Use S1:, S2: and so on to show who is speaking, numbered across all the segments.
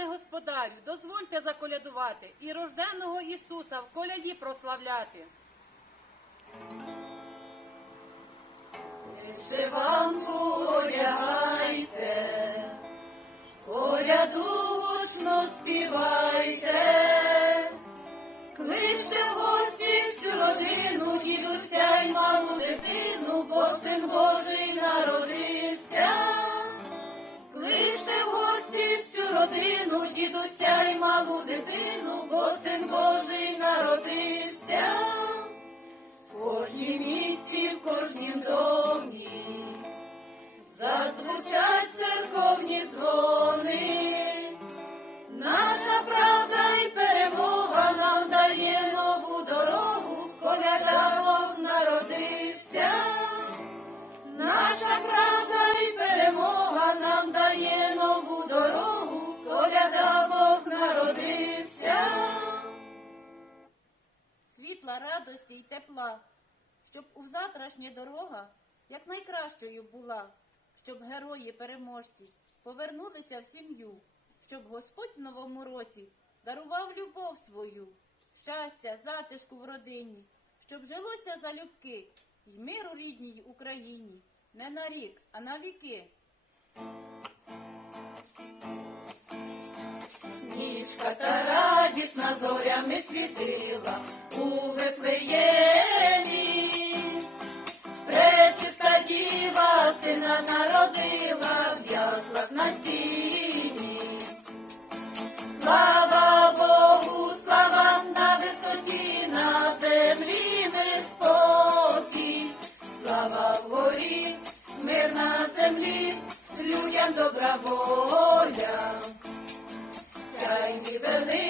S1: Пане Господарю, дозвольте заколядувати і рожденого Ісуса в коляді прославляти.
S2: Вишиванку одягайте, коляду гучно співайте, кличте кожнім домі зазвучать церковні дзвони. Наша правда і перемога нам дає нову дорогу, коляда народився. Наша правда і перемога нам дає нову дорогу, коляда Бог народився.
S3: світла, радості й тепла, щоб у завтрашня дорога якнайкращою була, щоб герої переможці повернулися в сім'ю, щоб Господь в новому році дарував любов свою, щастя, затишку в родині, щоб жилося залюбки й мир у рідній Україні, не на рік, а на віки.
S2: Нічка та радісна зорями світила Слава Богу, слава на висоті, на землі ми спокій. Слава вгорі, мир на землі, людям добра воля. Сяйні великому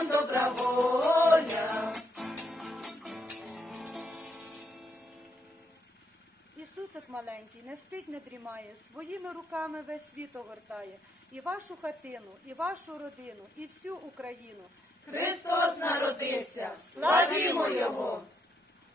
S2: людям добра воля.
S4: Ісусик маленький, не спить, не дрімає, своїми руками весь світ огортає, і вашу хатину, і вашу родину, і всю Україну.
S2: Христос народився, славімо Його!